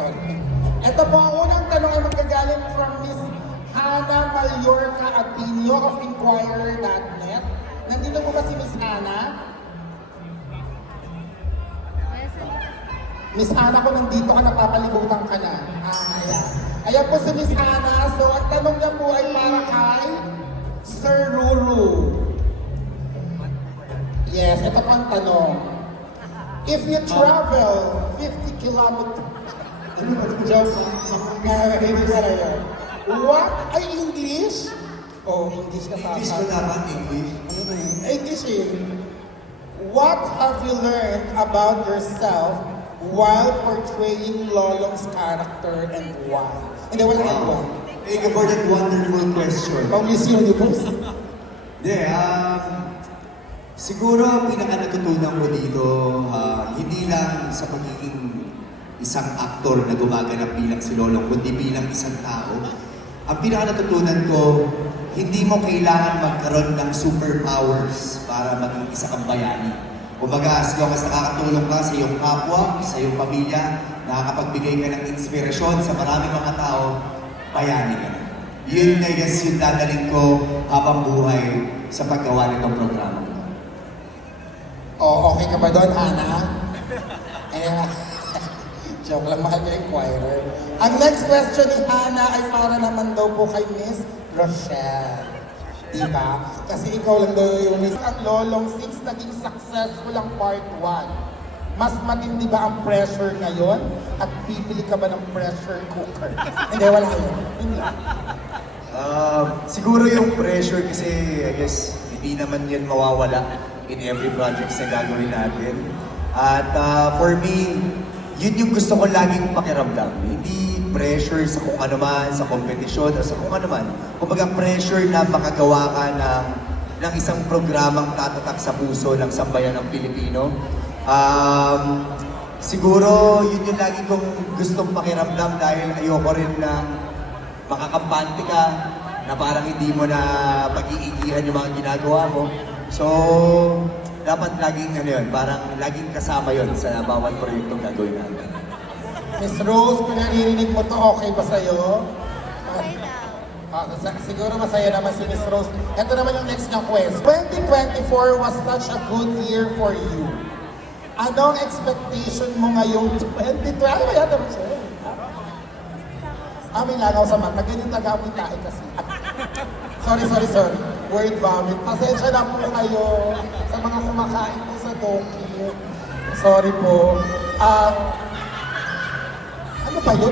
sorry. Ito po, ang unang tanong ay magagaling from Miss Hannah Mallorca Atinio of Inquirer.net. Nandito po ba si Miss Hannah? Miss Hannah, kung nandito ka, napapalibutan ka na. Ayan. Ayan po si Miss Hannah. So, ang tanong niya po ay para kay Sir Ruru. Yes, ito po ang tanong. If you travel 50 kilometers, joke, what ay English? Oh, English ka sa English ko naman, English. English eh. What have you learned about yourself while portraying Lolong's character and why? Hindi, wala na po. Thank you for that wonderful question. Pang Miss Universe. Siguro pinaka natutunan ko dito, hindi lang sa pagiging isang aktor na gumaganap bilang si Lolong, kundi bilang isang tao. Ang pinaka natutunan ko, hindi mo kailangan magkaroon ng superpowers para maging isa kang bayani. Kumbaga, as long as nakakatulong ka sa iyong kapwa, sa iyong pamilya, nakakapagbigay ka ng inspirasyon sa maraming mga tao, bayani ka na. Yun, I guess, yung dadaling ko habang buhay sa paggawa nitong programa. Oh, okay ka ba doon, Hannah? Ayan. Joke lang, mahal ka Inquirer. Ang next question ni Hannah ay para naman daw po kay Miss Rochelle. Diba? Kasi ikaw lang daw yung Miss at Lolong since naging successful ang part 1. Mas matindi ba ang pressure ngayon? At bibili ka ba ng pressure cooker? Hindi, wala yun. Hindi. Siguro yung pressure kasi I guess hindi naman yun mawawala in every project na gagawin natin. At for me, yun yung gusto ko laging pakiramdam. Hindi pressure sa kung ano man, sa kompetisyon, o sa kung ano man. Kumbaga pressure na makagawa ka ng isang programang tatatak sa puso ng sambayan ng Pilipino. Siguro yun yung lagi kong gustong pakiramdam dahil ayoko rin na makakampante ka na parang hindi mo na pag-iigihan yung mga ginagawa mo. So, dapat laging parang laging kasama yon sa bawat proyektong gagawin natin. Miss Rose, kung naririnig mo to, okay ba sa'yo? Siguro masaya naman si Miss Rose. Ito naman yung next na quest. 2024 was such a good year for you. Anong expectation mo ngayong 2012? Ano ba yata mo siya? May langaw sa mata. Ganyan tagamoy tayo kasi. Sorry. Word vomit. Pasensya na po kayo sa mga kumakain po sa Doki. Sorry po. Ano ba yun?